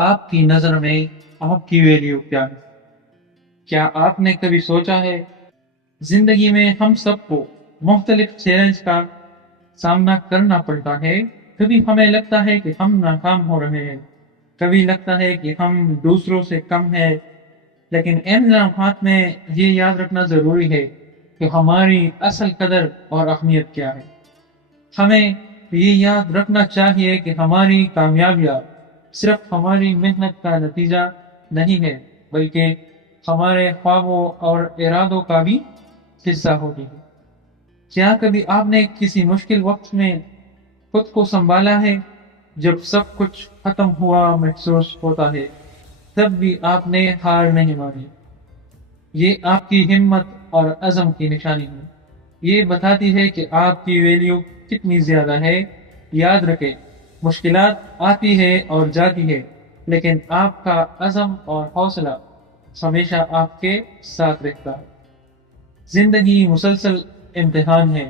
آپ کی نظر میں آپ کی ویلیو کیا ہے؟ کیا آپ نے کبھی سوچا ہے زندگی میں ہم سب کو مختلف چیلنج کا سامنا کرنا پڑتا ہے؟ کبھی ہمیں لگتا ہے کہ ہم ناکام ہو رہے ہیں، کبھی لگتا ہے کہ ہم دوسروں سے کم ہیں، لیکن ان لمحات میں یہ یاد رکھنا ضروری ہے کہ ہماری اصل قدر اور اہمیت کیا ہے۔ ہمیں یہ یاد رکھنا چاہیے کہ ہماری کامیابیاں صرف ہماری محنت کا نتیجہ نہیں ہے، بلکہ ہمارے خوابوں اور ارادوں کا بھی حصہ ہوتی ہے۔ کیا کبھی آپ نے کسی مشکل وقت میں خود کو سنبھالا ہے؟ جب سب کچھ ختم ہوا محسوس ہوتا ہے، تب بھی آپ نے ہار نہیں مانی۔ یہ آپ کی ہمت اور عزم کی نشانی ہے۔ یہ بتاتی ہے کہ آپ کی ویلیو کتنی زیادہ ہے۔ یاد رکھیں، مشکلات آتی ہے اور جاتی ہے، لیکن آپ کا عزم اور حوصلہ ہمیشہ آپ کے ساتھ رہتا ہے۔ زندگی مسلسل امتحان ہے۔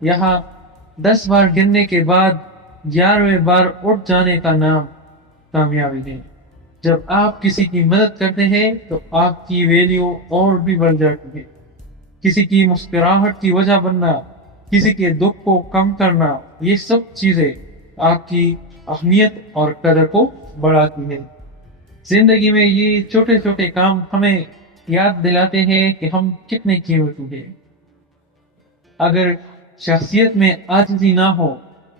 یہاں 10 بار گرنے کے بعد 11ویں بار اٹھ جانے کا نام کامیابی ہے۔ جب آپ کسی کی مدد کرتے ہیں تو آپ کی ویلیو اور بھی بڑھ جاتی ہے۔ کسی کی مسکراہٹ کی وجہ بننا، کسی کے دکھ کو کم کرنا، یہ سب چیزیں آپ کی اہمیت اور قدر کو بڑھاتی ہیں۔ زندگی میں یہ چھوٹے چھوٹے کام ہمیں یاد دلاتے ہیں کہ ہم کتنے قیمتی ہیں۔ اگر شخصیت میں عاجزی نہ ہو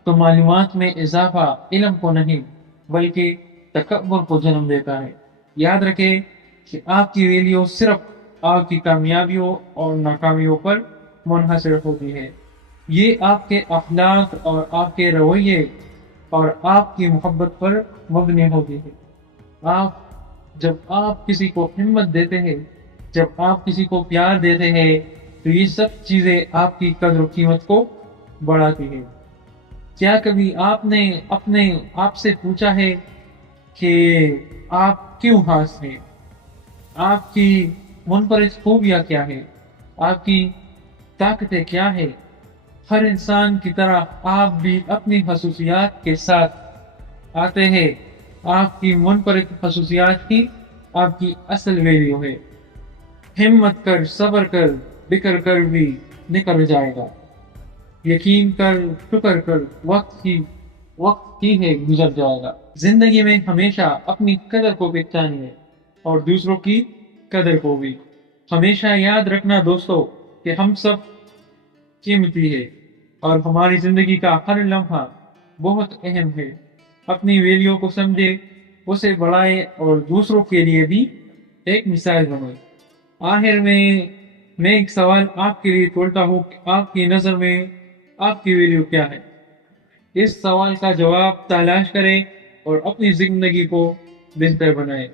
تو معلومات میں اضافہ علم کو نہیں بلکہ تکبر کو جنم دیتا ہے۔ یاد رکھیں کہ آپ کی ویلیو صرف آپ کی کامیابیوں اور ناکامیوں پر منحصر ہوتی ہے۔ یہ آپ کے اخلاق اور آپ کے رویے اور آپ کی محبت پر مبنی ہوتی ہے۔ جب آپ کسی کو ہمت دیتے ہیں، جب آپ کسی کو پیار دیتے ہیں، تو یہ سب چیزیں آپ کی قدر و قیمت کو بڑھاتی ہیں۔ کیا کبھی آپ نے اپنے آپ سے پوچھا ہے کہ آپ کیوں خاص ہیں؟ آپ کی منفرد خوبیاں کیا ہے؟ آپ کی طاقتیں کیا ہے؟ ہر انسان کی طرح آپ بھی اپنی خصوصیات کے ساتھ آتے ہیں۔ آپ کی منفرد خصوصیات ہی آپ کی اصل ویلیو ہے۔ ہمت کر، صبر کر، بکر کر بھی نکل جائے گا۔ یقین کر، شکر کر، وقت ہی ہے گزر جائے گا۔ زندگی میں ہمیشہ اپنی قدر کو پہچانیے اور دوسروں کی قدر کو بھی۔ ہمیشہ یاد رکھنا دوستو کہ ہم سب قیمتی ہے اور ہماری زندگی کا ہر لمحہ بہت اہم ہے۔ اپنی ویلیو کو سمجھے، اسے بڑھائے اور دوسروں کے لیے بھی ایک مثال بنائے۔ آخر میں ایک سوال آپ کے لیے چھوڑتا ہوں کہ آپ کی نظر میں آپ کی ویلیو کیا ہے؟ اس سوال کا جواب تلاش کریں اور اپنی زندگی کو بہتر بنائیں۔